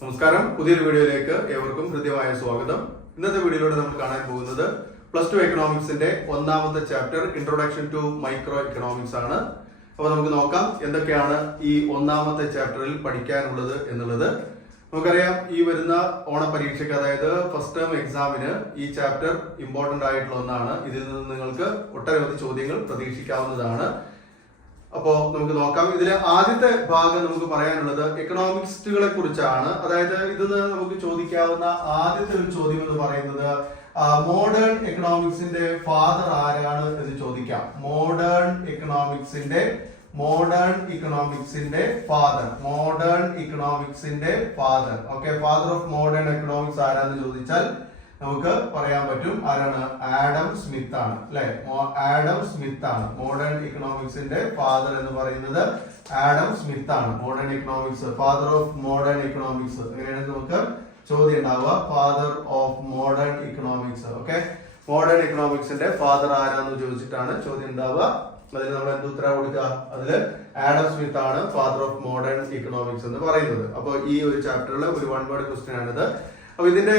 നമസ്കാരം, പുതിയൊരു വീഡിയോയിലേക്ക് ഏവർക്കും ഹൃദ്യമായ സ്വാഗതം. ഇന്നത്തെ വീഡിയോയിലൂടെ നമ്മൾ കാണാൻ പോകുന്നത് +2 എക്കണോമിക്സിന്റെ ഒന്നാമത്തെ chapter introduction to micro economics ആണ്. അപ്പോൾ നമുക്ക് നോക്കാം എന്തൊക്കെയാണ് ഈ ഒന്നാമത്തെ ചാപ്റ്ററിൽ പഠിക്കാനുള്ളത് എന്നുള്ളത്. നമുക്കറിയാം, ഈ വരുന്ന ഓണപരീക്ഷയ്ക്ക്, അതായത് ഫസ്റ്റ് ടേം എക്സാമിന് ഈ ചാപ്റ്റർ ഇമ്പോർട്ടന്റ് ആയിട്ടുള്ള ഒന്നാണ്. ഇതിൽ നിന്ന് നിങ്ങൾക്ക് ഒട്ടനവധി ചോദ്യങ്ങൾ പ്രതീക്ഷിക്കാവുന്നതാണ്. അപ്പോ നമുക്ക് നോക്കാം. ഇതിലെ ആദ്യത്തെ ഭാഗം നമുക്ക് പറയാനുള്ളത് എക്കണോമിക്സുകളെ കുറിച്ചാണ്. അതായത് ഇതിന് നമുക്ക് ചോദിക്കാവുന്ന ആദ്യത്തെ ഒരു ചോദ്യം എന്ന് പറയുന്നത് മോഡേൺ എക്കണോമിക്സിന്റെ ഫാദർ ആരാണ് എന്ന് ചോദിക്കാം. മോഡേൺ ഇക്കണോമിക്സിന്റെ father. Okay, father of modern economics ആരാന്ന് ചോദിച്ചാൽ നമുക്ക് പറയാൻ പറ്റും ആരാണ്? ആഡം സ്മിത്ത് ആണ്, അല്ലെ? ആഡം സ്മിത്ത് ആണ് മോഡേൺ ഇക്കണോമിക്സിന്റെ ഫാദർ എന്ന് പറയുന്നത്. ആഡം സ്മിത്ത് ആണ് modern economics, father of modern economics. അങ്ങനെയാണ് നമുക്ക് ചോദ്യം ഉണ്ടാവുക, father of modern economics. Okay, modern ഇക്കണോമിക്സിന്റെ ഫാദർ ആരാന്ന് ചോദിച്ചിട്ടാണ് ചോദ്യം ഉണ്ടാവുക. അതിൽ നമ്മൾ എന്ത് ഉത്തരം കൊടുക്കുക? അതില് ആഡം സ്മിത്ത് ആണ് ഫാദർ ഓഫ് മോഡേൺ ഇക്കണോമിക്സ് എന്ന് പറയുന്നത്. അപ്പോൾ ഈ ഒരു ചാപ്റ്ററിലെ ഒരു 1 വേർഡ് ക്വസ്റ്റ്യൻ ആണിത്. അപ്പൊ ഇതിന്റെ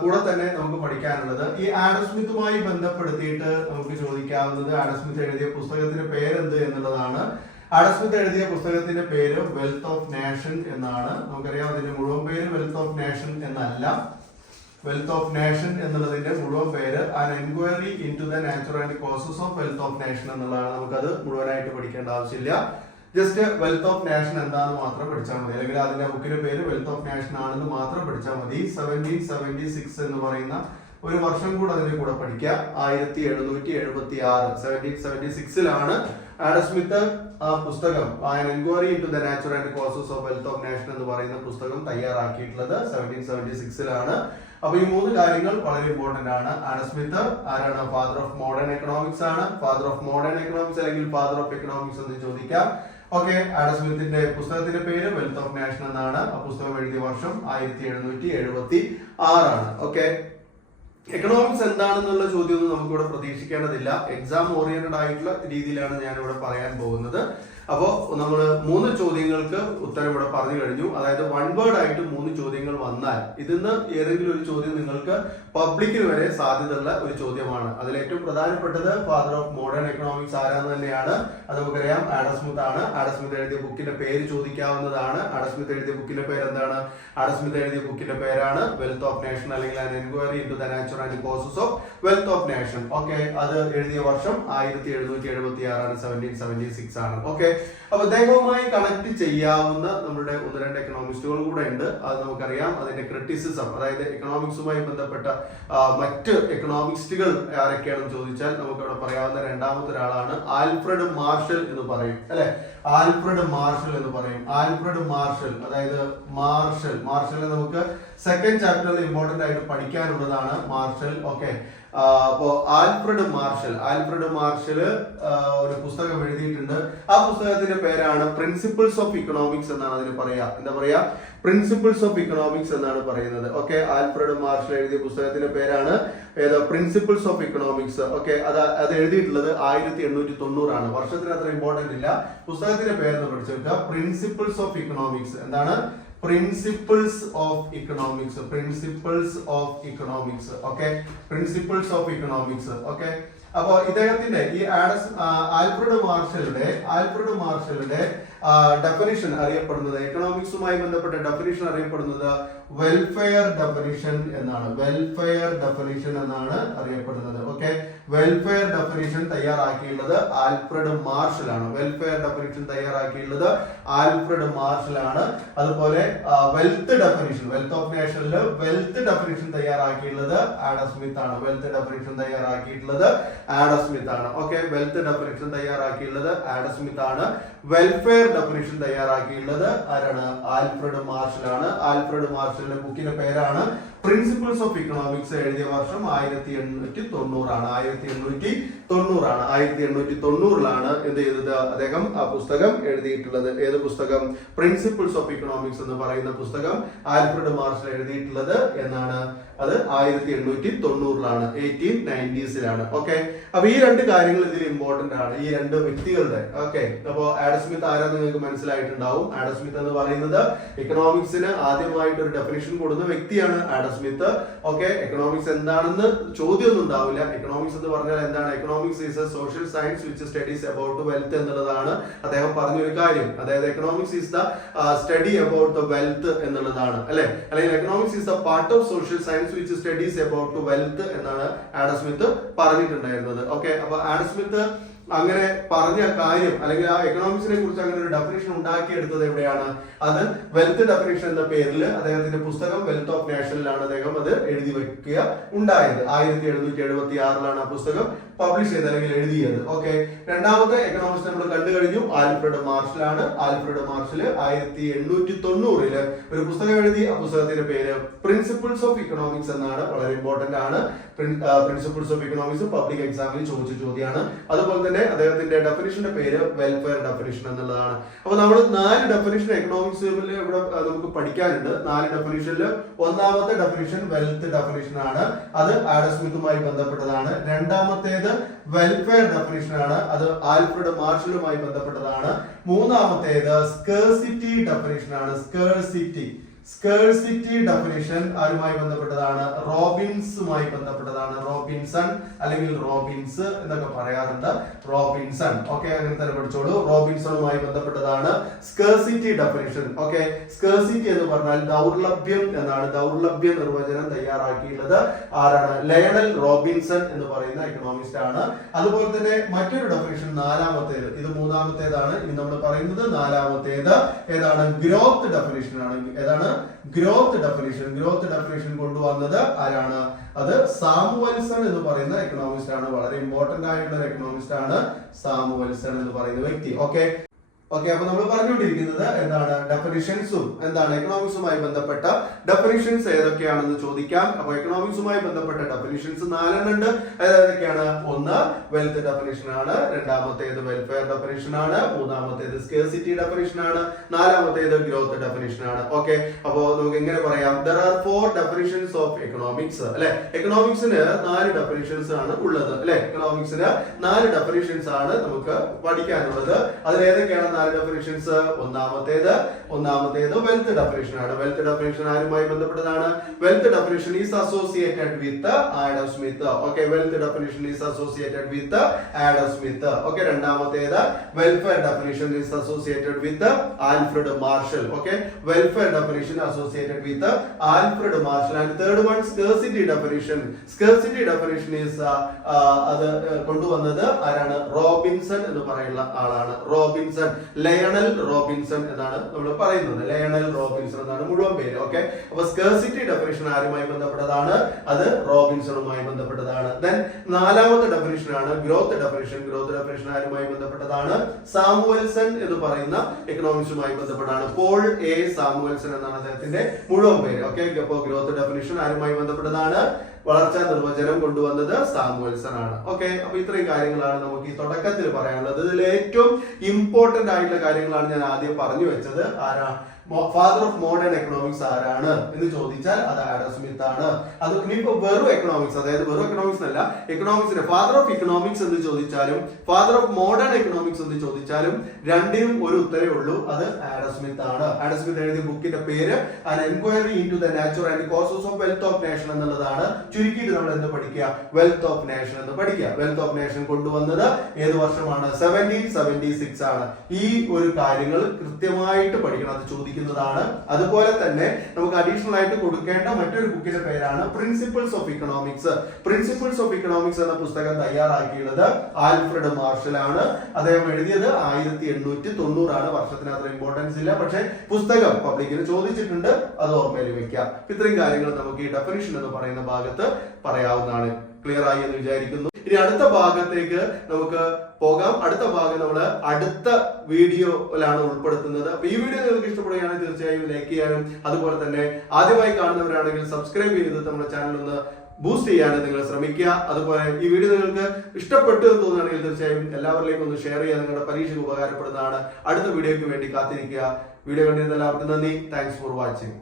കൂടെ തന്നെ നമുക്ക് പഠിക്കാനുള്ളത് ഈ ആഡം സ്മിത്തുമായി ബന്ധപ്പെടുത്തിയിട്ട് നമുക്ക് ചോദിക്കാവുന്നത് ആഡം സ്മിത്ത് എഴുതിയ പുസ്തകത്തിന്റെ പേരെന്ത് എന്നുള്ളതാണ്. ആഡം സ്മിത്ത് എഴുതിയ പുസ്തകത്തിന്റെ പേര് വെൽത്ത് ഓഫ് നേഷൻ എന്നാണ്. നമുക്കറിയാം, അതിന്റെ മുഴുവൻ പേര് വെൽത്ത് ഓഫ് നേഷൻ എന്നല്ല. വെൽത്ത് ഓഫ് നേഷൻ എന്നുള്ളതിന്റെ മുഴുവൻ പേര് an enquiry into the nature and causes of wealth of nation എന്നുള്ളതാണ്. നമുക്കത് മുഴുവനായിട്ട് പഠിക്കേണ്ട ആവശ്യമില്ല. ജസ്റ്റ് വെൽത്ത് ഓഫ് നേഷൻ എന്താണെന്ന് മാത്രം പഠിച്ചാൽ മതി, അല്ലെങ്കിൽ അതിന്റെ ബുക്കിന്റെ പേര് വെൽത്ത് ഓഫ് നേഷൻ ആണെന്ന് മാത്രം പഠിച്ചാൽ മതി. 1776 എന്ന് പറയുന്ന ഒരു വർഷം കൂടെ അതിന്റെ കൂടെ പഠിക്കുക. 1776 1776 ആഡം സ്മിത്ത് ആ പുസ്തകം enquiry into the nature and causes of wealth of nation എന്ന് പറയുന്ന പുസ്തകം തയ്യാറാക്കിയിട്ടുള്ളത് 1776. അപ്പൊ ഈ 3 കാര്യങ്ങൾ വളരെ ഇമ്പോർട്ടന്റ് ആണ്. ആഡം സ്മിത്ത് ആരാണ്? ഫാദർ ഓഫ് മോഡേൺ എക്കണോമിക്സ് ആണ്. ഫാദർ ഓഫ് മോഡേൺ എക്കണോമിക്സ് അല്ലെങ്കിൽ ഫാദർ ഓഫ് എക്കണോമിക്സ് എന്ന് ചോദിക്കാം. ഓക്കെ, ആഡം സ്മിത്തിന്റെ പുസ്തകത്തിന്റെ പേര് വെൽത്ത് ഓഫ് നേഷൻ എന്നാണ്. ആ പുസ്തകം എഴുതിയ വർഷം 1776 ആണ്. ഓക്കെ, എക്കണോമിക്സ് എന്താണെന്നുള്ള ചോദ്യമൊന്നും നമുക്കിവിടെ പ്രതീക്ഷിക്കേണ്ടതില്ല. എക്സാം ഓറിയന്റഡ് ആയിട്ടുള്ള രീതിയിലാണ് ഞാൻ ഇവിടെ പറയാൻ പോകുന്നത്. അപ്പോ നമ്മൾ 3 ചോദ്യങ്ങൾക്ക് ഉത്തരം ഇവിടെ പറഞ്ഞു കഴിഞ്ഞു. അതായത് 1 വേർഡ് ആയിട്ട് 3 ചോദ്യങ്ങൾ വന്നാൽ ഇതിന്ന് ഏതെങ്കിലും ഒരു ചോദ്യം നിങ്ങൾക്ക് പബ്ലിക്കിന് വരെ സാധ്യതയുള്ള ഒരു ചോദ്യമാണ്. അതിൽ ഏറ്റവും പ്രധാനപ്പെട്ടത് ഫാദർ ഓഫ് മോഡേൺ എക്കണോമിക്സ് ആരാന്ന് തന്നെയാണ്. അത് നമുക്കറിയാം, ആഡം സ്മിത്ത് ആണ്. ആഡം സ്മിത്ത് എഴുതിയ ബുക്കിന്റെ പേര് ചോദിക്കാവുന്നതാണ്. ആഡം സ്മിത്ത് എഴുതിയ ബുക്കിന്റെ പേര് എന്താണ്? ആഡം സ്മിത്ത് എഴുതിയ ബുക്കിന്റെ പേരാണ് വെൽത്ത് ഓഫ് നേഷൻ, അല്ലെങ്കിൽ an enquiry into the nature and causes of wealth of nation. Okay, അത് എഴുതിയ വർഷം 1776 ആണ്, 1776 ആണ്. ഓക്കെ, അപ്പൊ അദ്ദേഹവുമായി കണക്ട് ചെയ്യാവുന്ന നമ്മുടെ 1-2 എക്കണോമിസ്റ്റുകൾ കൂടെ ഉണ്ട്. അത് നമുക്കറിയാം. അതിന്റെ ക്രിറ്റിസിസം, അതായത് എക്കണോമിക്സുമായി ബന്ധപ്പെട്ട മറ്റ് എക്കണോമിസ്റ്റുകൾ ആരൊക്കെയാണെന്ന് ചോദിച്ചാൽ നമുക്ക് അവിടെ പറയാവുന്ന രണ്ടാമത്തെ ഒരാളാണ് ആൽഫ്രഡ് മാർഷൽ എന്ന് പറയും, അല്ലെ? ആൽഫ്രഡ് മാർഷൽ എന്ന് പറയും. ആൽഫ്രഡ് മാർഷൽ, അതായത് മാർഷൽ നമുക്ക് സെക്കൻഡ് ചാപ്റ്ററിൽ ഇമ്പോർട്ടന്റ് ആയിട്ട് പഠിക്കാനുള്ളതാണ് മാർഷൽ. ഓക്കെ, അപ്പോ ആൽഫ്രഡ് മാർഷൽ ഒരു പുസ്തകം എഴുതിയിട്ടുണ്ട്. ആ പുസ്തകത്തിന്റെ പേരാണ് പ്രിൻസിപ്പിൾസ് ഓഫ് ഇക്കണോമിക്സ് എന്നാണ് അതിന് പറയാ. എന്താ പറയാ? പ്രിൻസിപ്പിൾസ് ഓഫ് ഇക്കണോമിക്സ് എന്നാണ് പറയുന്നത്. ഓക്കെ, ആൽഫ്രഡ് മാർഷൽ എഴുതിയ പുസ്തകത്തിന്റെ പേരാണ് പ്രിൻസിപ്പിൾസ് ഓഫ് ഇക്കണോമിക്സ്. ഓക്കെ, അത് എഴുതിയിട്ടുള്ളത് 1890 ആണ്. വർഷത്തിന് അത്ര ഇമ്പോർട്ടന്റ് ഇല്ല. പുസ്തകത്തിന്റെ പേരെന്ന് പഠിച്ചെടുക്കുക, പ്രിൻസിപ്പിൾസ് ഓഫ് ഇക്കണോമിക്സ്. എന്താണ്? Principles of economics. Okay, principles of economics. Okay, അപ്പോ ഇദ്ദേഹത്തിന്റെ ഈ ആൽഫ്രഡ് മാർഷലുടെ ഡെഫിനിഷൻ അറിയപ്പെടുന്നത്, എക്കണോമിക്സുമായി ബന്ധപ്പെട്ട ഡെഫിനിഷൻ അറിയപ്പെടുന്നത് വെൽഫെയർ ഡെഫിനിഷൻ എന്നാണ്. അറിയപ്പെടുന്നത്. ഓക്കെ, വെൽഫെയർ ഡെഫിനിഷൻ തയ്യാറാക്കിയുള്ളത് ആൽഫ്രഡ് മാർഷൽ ആണ്. അതുപോലെ വെൽത്ത് ഓഫ് നേഷനിൽ വെൽത്ത് ഡെഫിനിഷൻ തയ്യാറാക്കിയുള്ളത് ആഡം സ്മിത്ത് ആണ്. ഓക്കെ, വെൽത്ത് ഡെഫിനിഷൻ തയ്യാറാക്കിയുള്ളത് ആഡം സ്മിത്ത് ആണ്. വെൽഫെയർ ഡെഫിനിഷൻ തയ്യാറാക്കിയുള്ളത് ആരാണ്? ആൽഫ്രഡ് മാർഷൽ ആണ്. ആൽഫ്രഡ് മാർഷലിന്റെ ബുക്കിന്റെ പേരാണ് പ്രിൻസിപ്പിൾസ് ഓഫ് ഇക്കണോമിക്സ്. എഴുതിയ വർഷം 1890 ആണ്. 1890 എന്ത് ചെയ്തത്? അദ്ദേഹം ആ പുസ്തകം എഴുതിയിട്ടുള്ളത്. ഏത് പുസ്തകം? പ്രിൻസിപ്പിൾസ് ഓഫ് ഇക്കണോമിക്സ് എന്ന് പറയുന്ന പുസ്തകം ആൽഫ്രഡ് മാർഷൽ എഴുതിയിട്ടുള്ളത് എന്നാണ്. അത് 1890 1890s. ഓക്കെ, അപ്പൊ ഈ 2 കാര്യങ്ങൾ ഇതിൽ ഇമ്പോർട്ടന്റ് ആണ്, ഈ 2 വ്യക്തികളുടെ. ഓക്കെ, അപ്പോ ആഡം സ്മിത്ത് ആരാന്ന് നിങ്ങൾക്ക് മനസ്സിലായിട്ടുണ്ടാവും. ആഡം സ്മിത്ത് എന്ന് പറയുന്നത് എക്കണോമിക്സിന് ആദ്യമായിട്ട് ഒരു ഡെഫിനിഷൻ കൊടുക്കുന്ന വ്യക്തിയാണ് ആഡം സ്മിത്ത്. ഓക്കെ, എക്കണോമിക്സ് എന്താണെന്ന് ചോദ്യമൊന്നും ഉണ്ടാവില്ല. എക്കണോമിക്സ് എന്ന് പറഞ്ഞാൽ എന്താണ്? Economics is A social science which studies about wealth എന്നുള്ളതാണ് അദ്ദേഹം പറഞ്ഞൊരു കാര്യം. അതായത് economics is the study about the wealth എന്നുള്ളതാണ്, അല്ലെ? അല്ലെങ്കിൽ economics is the part of social science which studies about wealth എന്നാണ് ആഡം സ്മിത്ത് പറഞ്ഞിട്ടുണ്ടായിരുന്നത്. ഓക്കെ, അപ്പൊ ആഡം സ്മിത്ത് അങ്ങനെ പറഞ്ഞ കാര്യം അല്ലെങ്കിൽ ആ എക്കണോമിക്സിനെ കുറിച്ച് അങ്ങനെ ഒരു ഡെഫിനിഷൻ ഉണ്ടാക്കിയെടുത്തത് എവിടെയാണ്? അത് വെൽത്ത് ഡെഫിനിഷൻ എന്ന പേരിൽ അദ്ദേഹത്തിന്റെ പുസ്തകം വെൽത്ത് ഓഫ് നാഷനിലാണ് അദ്ദേഹം അത് എഴുതി വെക്കുക ഉണ്ടായത്. 1776 ആ പുസ്തകം പബ്ലിഷ് ചെയ്ത് അല്ലെങ്കിൽ എഴുതിയത്. ഓക്കെ, രണ്ടാമത്തെ എക്കണോമിക്സ് നമ്മൾ കണ്ടു കഴിഞ്ഞു, ആൽഫ്രഡ് മാർഷലാണ്. ആൽഫ്രഡ് മാർഷൽ 1890 ഒരു പുസ്തകം എഴുതി. ആ പുസ്തകത്തിന്റെ പേര് പ്രിൻസിപ്പിൾസ് ഓഫ് ഇക്കണോമിക്സ് എന്നാണ്. വളരെ ഇമ്പോർട്ടന്റ് ആണ്. പ്രിൻസിപ്പിൾസ് ഓഫ് ഇക്കണോമിക്സ് പബ്ലിക് എക്സാമിൽ ചോദിച്ച ചോദ്യമാണ്. അതുപോലെ തന്നെ അദ്ദേഹത്തിന്റെ ഡെഫിനിഷന്റെ പേര് വെൽഫെയർ ഡെഫിനിഷൻ എന്നുള്ളതാണ്. അപ്പൊ നമ്മൾ 4 ഡെഫിനിഷൻ എക്കണോമിക്സിൽ ഇവിടെ നമുക്ക് പഠിക്കാനുണ്ട്. 4 ഡെഫിനിഷനിൽ ഒന്നാമത്തെ ഡെഫിനിഷൻ വെൽത്ത് ഡെഫിനിഷൻ ആണ്. അത് ആഡം സ്മിത്തുമായി ബന്ധപ്പെട്ടതാണ്. രണ്ടാമത്തേത് വെൽഫെയർ ഡെഫിനിഷൻ ആണ്. അത് ആൽഫ്രഡ് മാർഷലുമായി ബന്ധപ്പെട്ടതാണ്. മൂന്നാമത്തേത് സ്കേഴ്സിറ്റി ഡെഫിനിഷൻ ആണ്. സ്കേഴ്സിറ്റി ഡെഫിനിഷൻ ആരുമായി ബന്ധപ്പെട്ടതാണ്? റോബിൻസുമായി ബന്ധപ്പെട്ടതാണ്. റോബിൻസൺ അല്ലെങ്കിൽ റോബിൻസ് എന്നൊക്കെ പറയാറുണ്ട്. റോബിൻസൺ. ഓക്കെ, അങ്ങനെ തന്നെ പഠിച്ചോളൂ. റോബിൻസണുമായി ബന്ധപ്പെട്ടതാണ് സ്കേഴ്സിറ്റി ഡെഫിനിഷൻ. ഓക്കെ, സ്കേഴ്സിറ്റി എന്ന് പറഞ്ഞാൽ ദൗർലഭ്യം എന്നാണ്. ദൗർലഭ്യ നിർവചനം തയ്യാറാക്കിയിട്ടുള്ളത് ആരാണ്? ലയണൽ റോബിൻസൺ എന്ന് പറയുന്ന എക്കണോമിസ്റ്റ് ആണ്. അതുപോലെ തന്നെ മറ്റൊരു ഡെഫിനിഷൻ നാലാമത്തേത്, ഇത് മൂന്നാമത്തേതാണ്. ഇനി നമ്മൾ പറയുന്നത് നാലാമത്തേത് ഏതാണ്? ഗ്രോത്ത് ഡെഫിനിഷൻ ആണ്. ഏതാണ്? ഗ്രോത്ത് ഡെഫിനിഷൻ കൊണ്ടുവന്നത് ആരാണ്? അത് സാമുവൽസൺ എന്ന് പറയുന്ന എക്കണോമിസ്റ്റ് ആണ്. വളരെ ഇമ്പോർട്ടന്റ് ആയിട്ടുള്ള എക്കണോമിസ്റ്റ് ആണ് സാമുവൽസൺ എന്ന് പറയുന്ന വ്യക്തി. ഓക്കെ, അപ്പൊ നമ്മൾ പറഞ്ഞുകൊണ്ടിരിക്കുന്നത് എന്താണ്? ഡെഫിനിഷൻസും എന്താണ് എക്കണോമിക്സുമായി ബന്ധപ്പെട്ട ഡെഫിനിഷൻസ് ഏതൊക്കെയാണെന്ന് ചോദിക്കാം. അപ്പൊ എക്കണോമിക്സുമായി ബന്ധപ്പെട്ട ഡെഫിനിഷൻസ് 4 ഉണ്ട്. ഏതൊക്കെയാണ്? ഒന്ന് വെൽത്ത് ഡെഫിനിഷൻ ആണ്. രണ്ടാമത്തേത് വെൽഫെയർ ഡെഫിനിഷൻ ആണ്. മൂന്നാമത്തേത് സ്കേഴ്സിറ്റി ഡെഫിനിഷൻ ആണ്. നാലാമത്തേത് ഗ്രോത്ത് ഡെഫിനിഷൻ ആണ്. ഓക്കെ, അപ്പോ നമുക്ക് എങ്ങനെ പറയാം? there are 4 definitions of economics. അല്ലെ, എക്കണോമിക്സിന് 4 ഡെഫിനിഷൻസ് ആണ് ഉള്ളത്. അല്ലെ, എക്കണോമിക്സിന് 4 ഡെഫിനിഷൻസ് ആണ് നമുക്ക് പഠിക്കാനുള്ളത്. അതിൽ ഏതൊക്കെയാണ് 4 ഡെഫിനിഷൻസ്? ഒന്നാമത്തേത് വെൽത്ത് ഡെഫിനിഷൻ ആണ്. വെൽത്ത് ഡെഫിനിഷൻ ആരുമായി ബന്ധപ്പെട്ടതാണ്? Wealth definition is associated with Adam Smith. Okay, wealth definition is associated with Adam Smith. Okay, രണ്ടാമത്തേത് welfare definition is associated with Alfred Marshall. Okay, welfare definition associated with Alfred Marshall. And third one scarcity definition. Scarcity definition is അത് കൊണ്ടുവന്നത് ആരാണ്? Robinson എന്ന് പറയുന്ന ആളാണ്. Robinson, Lionel Robinson എന്നാണ് നമ്മൾ പറയുന്നത്. ലയണൽ റോബിൻസൺ എന്നാണ് മുഴുവൻ പേര്. ഓക്കെ, അപ്പൊ സ്കേഴ്സിറ്റി ഡെഫിനിഷൻ ആരുമായി ബന്ധപ്പെട്ടതാണ്? അത് റോബിൻസണുമായി ബന്ധപ്പെട്ടതാണ്. ദെൻ നാലാമത്തെ ഡെഫിനിഷൻ ആണ് ഗ്രോത്ത് ഡെഫിനിഷൻ. ഗ്രോത്ത് ഡെഫിനിഷൻ ആരുമായി ബന്ധപ്പെട്ടതാണ്? സാമുവൽസൺ എന്ന് പറയുന്ന എക്കണോമിക്സുമായി ബന്ധപ്പെട്ടാണ്. പോൾ എ സാമുവൽസൺ എന്നാണ് അദ്ദേഹത്തിന്റെ മുഴുവൻ പേര്. ഓക്കെ, അപ്പൊ ഗ്രോത്ത് ഡെഫിനിഷൻ ആരുമായി ബന്ധപ്പെട്ടതാണ്? വളർച്ചാ നിർവചനം കൊണ്ടുവന്നത് സാമുവൽസൺ ആണ്. ഓക്കെ, അപ്പൊ ഇത്രയും കാര്യങ്ങളാണ് നമുക്ക് ഈ തുടക്കത്തിൽ പറയാനുള്ളത്. ഇതിൽ ഏറ്റവും ഇമ്പോർട്ടന്റ് ആയിട്ടുള്ള കാര്യങ്ങളാണ് ഞാൻ ആദ്യം പറഞ്ഞു വെച്ചത്. ആരാ ഫാദർ ഓഫ് മോഡേൺ എക്കണോമിക്സ് ആരാണ് എന്ന് ചോദിച്ചാൽ അത് ആഡം സ്മിത്ത് ആണ്. അത് ഇനിയിപ്പോ വെറും എക്കണോമിക്സ്, അതായത് വെറും എക്കണോമിക്സ് അല്ല, എക്കണോമിക്സിന്റെ ഫാദർ ഓഫ് ഇക്കണോമിക്സ് എന്ന് ചോദിച്ചാലും ഫാദർ ഓഫ് മോഡേൺ എക്കണോമിക്സ് എന്ന് ചോദിച്ചാലും രണ്ടിനും ഒരു ഉത്തരവേ ഉള്ളൂ, അത് ആഡം സ്മിത്ത് ആണ്. ആഡം സ്മിത്ത് എഴുതിയ ബുക്കിന്റെ പേര് an enquiry into the nature and causes of wealth of nation എന്നുള്ളതാണ്. ചുരുക്കിയിട്ട് നമ്മൾ എന്ത് പഠിക്കുക? വെൽത്ത് ഓഫ് നേഷൻ എന്ന് പഠിക്കുക. വെൽത്ത് ഓഫ് നേഷൻ കൊണ്ടുവന്നത് ഏത് വർഷമാണ്? 1776 ആണ്. ഈ ഒരു കാര്യങ്ങൾ കൃത്യമായിട്ട് പഠിക്കണം, അത് ചോദിക്കുന്നതാണ്. അതുപോലെ തന്നെ നമുക്ക് അഡീഷണൽ ആയിട്ട് കൊടുക്കേണ്ട മറ്റൊരു ബുക്കിന്റെ പേരാണ് principles of economics. Principles of economics എന്ന പുസ്തകം തയ്യാറാക്കിയുള്ളത് ആൽഫ്രഡ് മാർഷൽ ആണ്. അദ്ദേഹം എഴുതിയത് 1890 ആണ്. വർഷത്തിന് അത്ര ഇമ്പോർട്ടൻസ് ഇല്ല, പക്ഷെ പുസ്തകം പബ്ലിക്കിന് ചോദിച്ചിട്ടുണ്ട്, അത് ഓർമ്മയിൽ വെക്കാം. ഇത്രയും കാര്യങ്ങൾ നമുക്ക് ഈ ഡെഫിനിഷൻ എന്ന് പറയുന്ന ഭാഗത്ത് പറയാവുന്നതാണ്. ക്ലിയർ ആയി എന്ന് വിചാരിക്കുന്നു. ഇനി അടുത്ത ഭാഗത്തേക്ക് നമുക്ക് പോകാം. അടുത്ത ഭാഗം നമ്മൾ അടുത്ത വീഡിയോയിലാണ് ഉൾപ്പെടുത്തുന്നത്. അപ്പൊ ഈ വീഡിയോ നിങ്ങൾക്ക് ഇഷ്ടപ്പെടുകയാണെങ്കിൽ തീർച്ചയായും ലൈക്ക് ചെയ്യാനും അതുപോലെ തന്നെ ആദ്യമായി കാണുന്നവരാണെങ്കിൽ സബ്സ്ക്രൈബ് ചെയ്ത് നമ്മുടെ ചാനൽ ഒന്ന് ബൂസ്റ്റ് ചെയ്യാനും നിങ്ങൾ ശ്രമിക്കുക. അതുപോലെ ഈ വീഡിയോ നിങ്ങൾക്ക് ഇഷ്ടപ്പെട്ടു എന്ന് തോന്നുകയാണെങ്കിൽ തീർച്ചയായും എല്ലാവരിലേക്കും ഒന്ന് ഷെയർ ചെയ്യുക. നിങ്ങളുടെ പരീക്ഷയ്ക്ക് ഉപകാരപ്പെടുന്നതാണ്. അടുത്ത വീഡിയോയ്ക്ക് വേണ്ടി കാത്തിരിക്കുക. വീഡിയോ കണ്ടിരുന്ന എല്ലാവർക്കും നന്ദി. Thanks for watching.